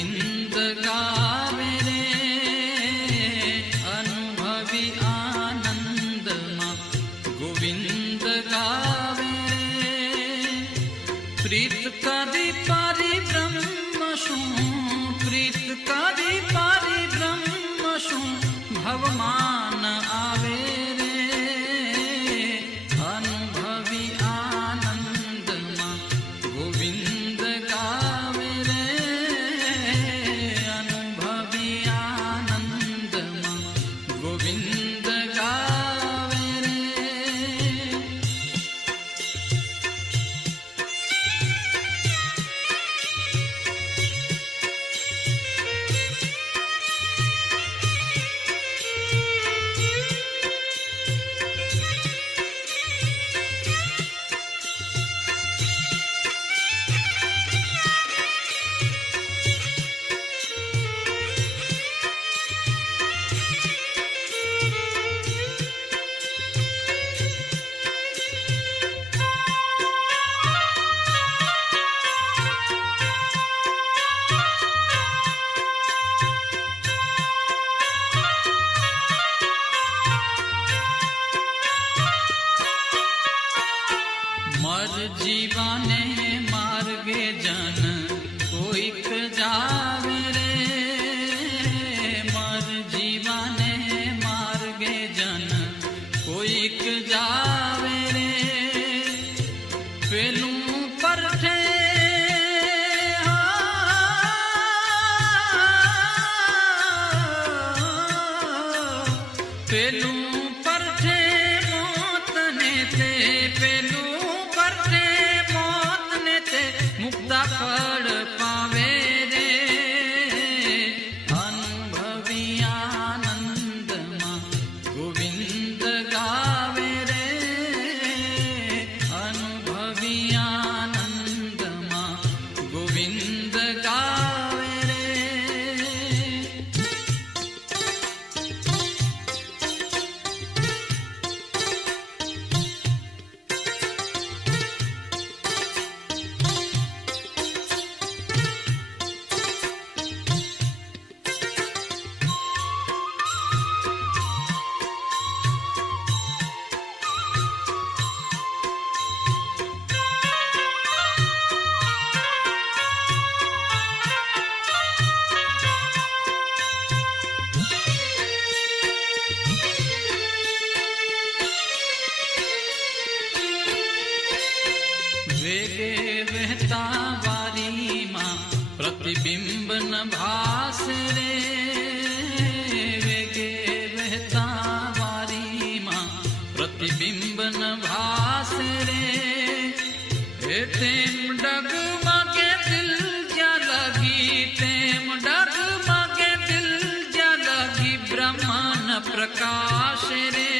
गोविन्द का জীবনে washing in.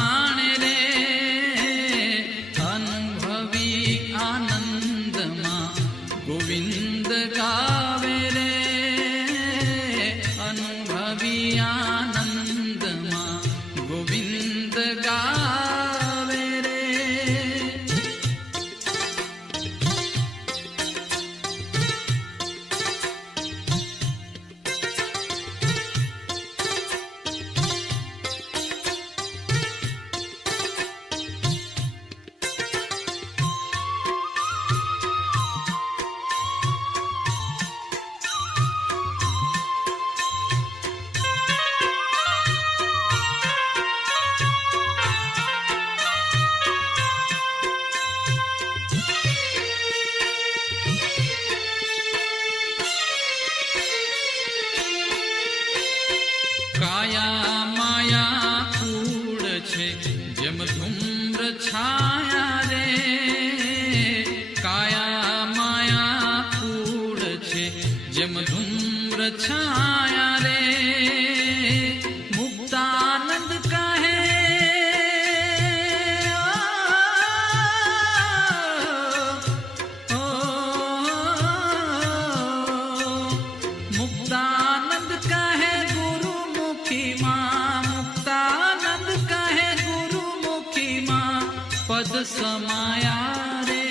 સમાયા રે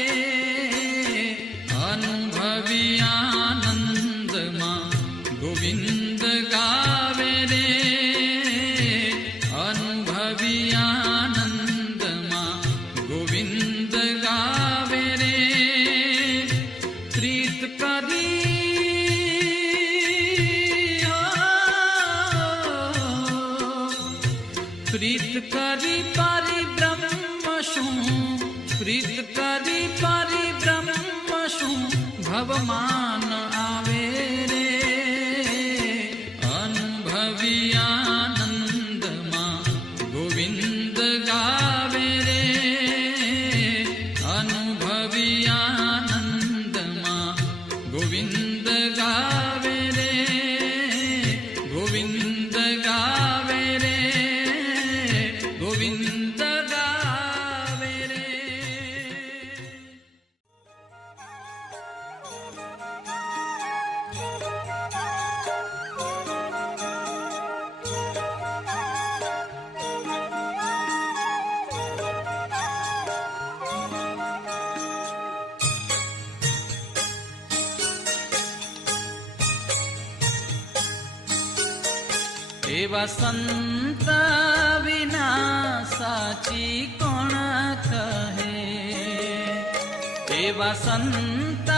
અનુભવી આનંદમાં ગોવિંદ ગાવે રે અનુભવી આનંદમાં ગોવિંદ ગાવે રે પ્રીત કરી પ્રીત કરી શું परि परिब्रह्म भवमा वसन्तना कोण कहे? ते वसन्त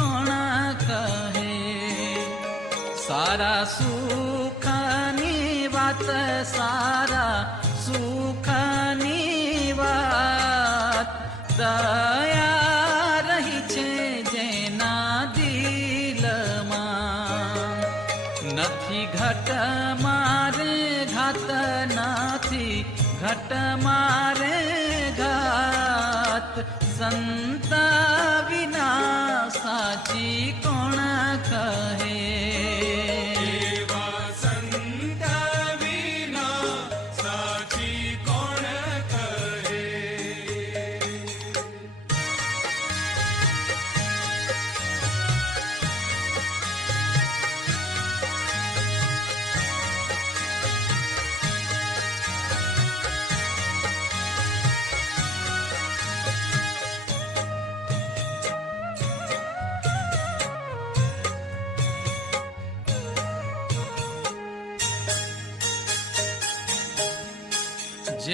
कोण कहे? सारा सुखनि सारा सुखनिवाया घाट मारे घात संत विनासाची कोण कहे?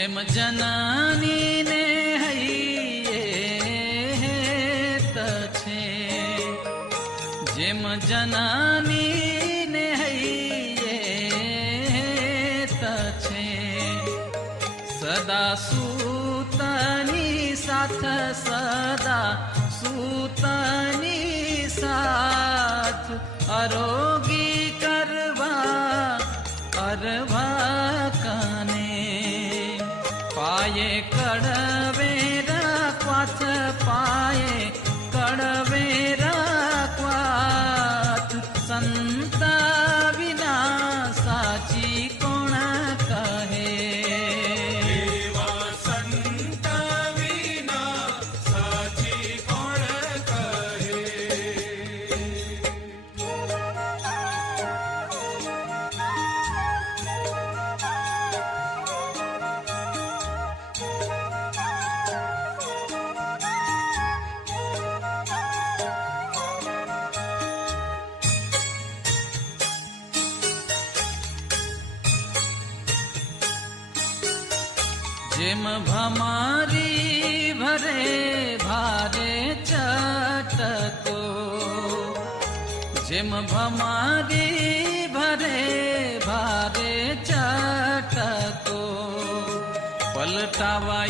જેમ જનની ને હૈયે છે જેમ જનની ને હૈયે છે સદા સૂતની સાથ સદા સૂતની સાથ આરોગી કરવા અરવા જેમ ભમારી ભરે ભારે ચટકો જેમ ભમારી ભરે ભારે ચટકો પલટાવા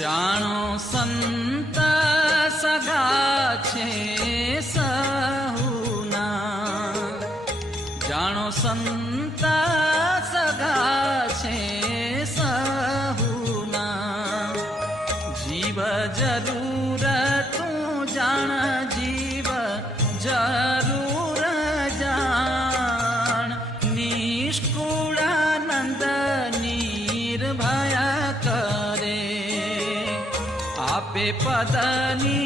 જાણો સંત સગા છે. बेपदानी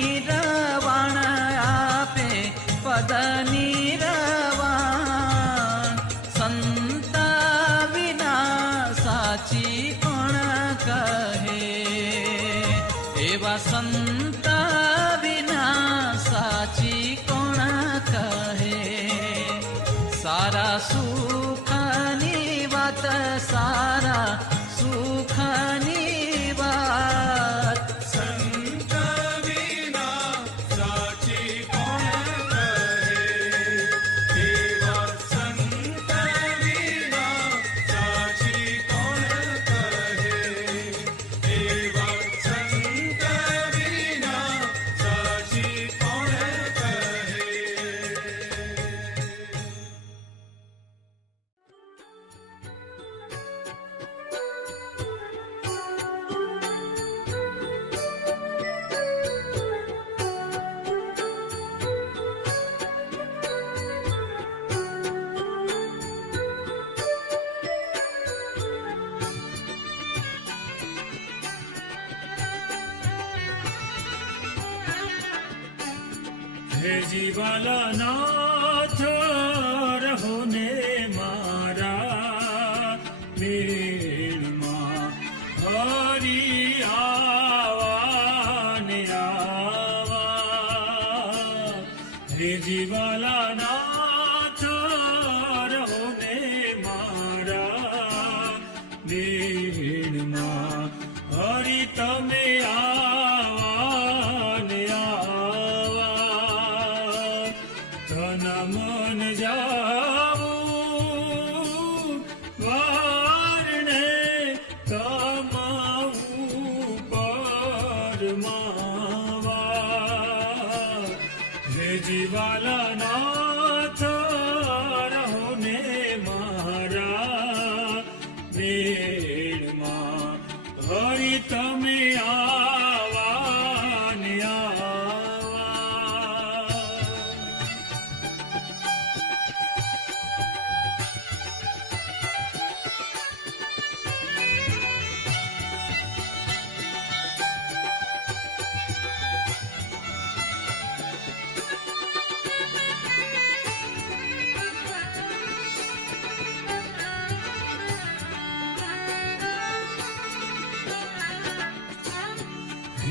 हे जीवाला नाथ रहो ने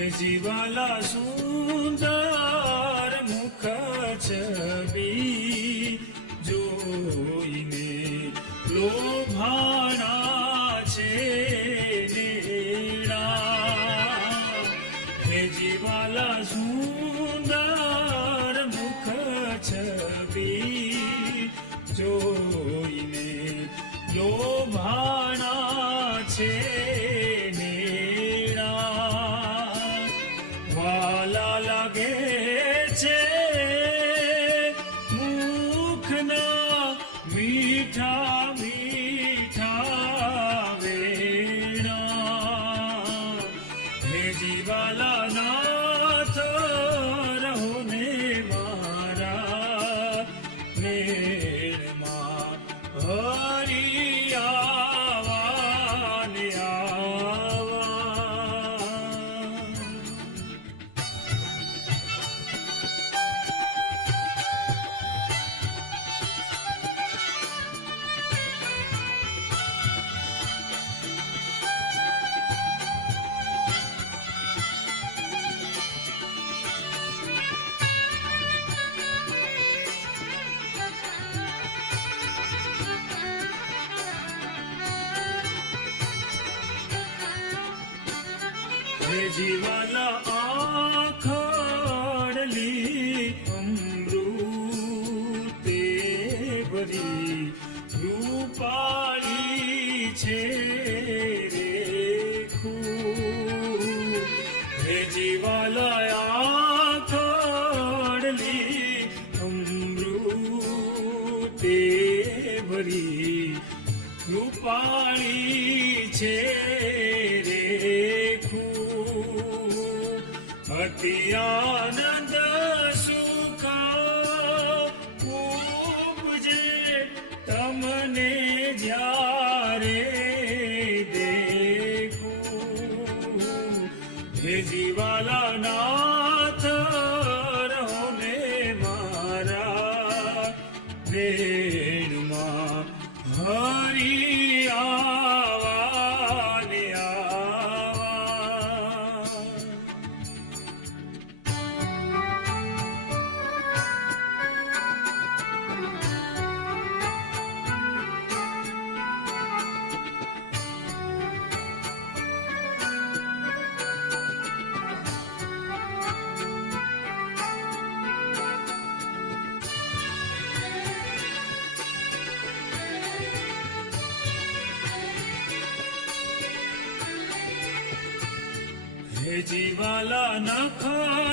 જીવાલા સુંદર મુખ છબી જોઈને લોભાણા છે હે જીવાલા સુંદર મુખ છબી જોઈને લોભા Amen. be.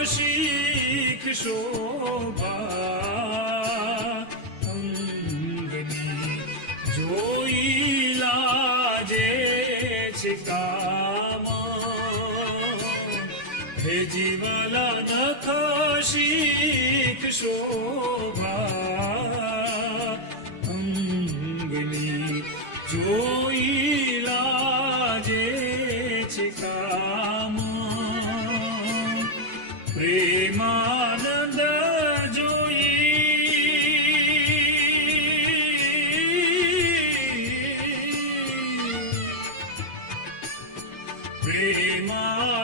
કૌશિક શોભા અંગની જોઈ લાજે છે કામા હે primavera.